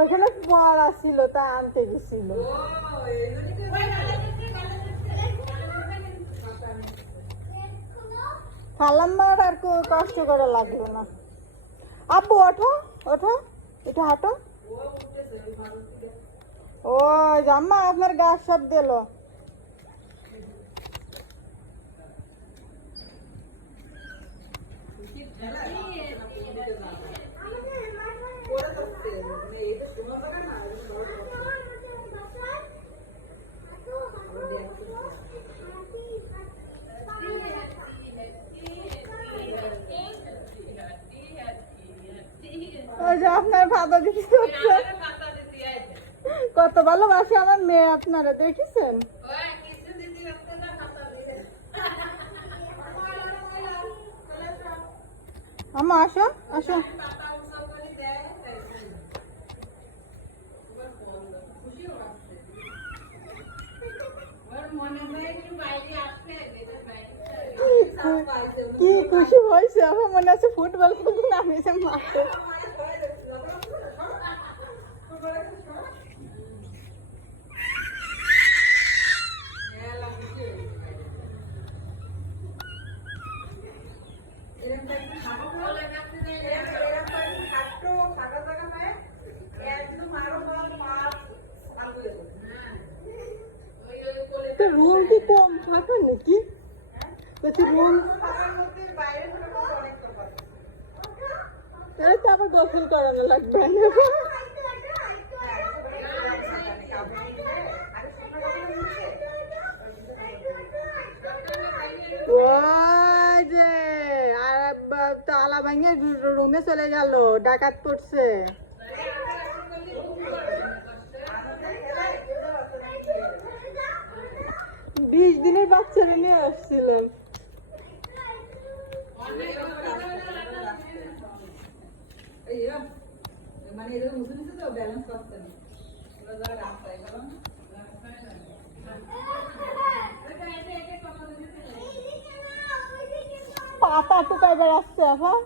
ওইখানে পড়া ছিল তা আনতে গেছিল। খালাম্মার আর কষ্ট করা লাগবে না। আব্বু ওঠো ওঠো, একটু হাঁটো। ও জাম্মা আপনার গাছ সব দিল। ওই যে আপনার ভাবা দিদি কত ভালোবাসে আমার মেয়ে, আপনারা দেখেছেন? আম্মা আসো আসো। কি খুশি হয়েছে, আমার মনে আছে ফুটবল খেলতে নামিয়েছে মাঠে। রুম কি কম ফাঁকা নাকি? রুম আবার গোসল করানো লাগবে না। তালা ভাঙে রুমে চলে গেল, ডাকাত পড়ছে। 20 দিনের বাচ্চারা নিয়ে আসছিলাম। পাতা টুকাইবার আসছে এখন।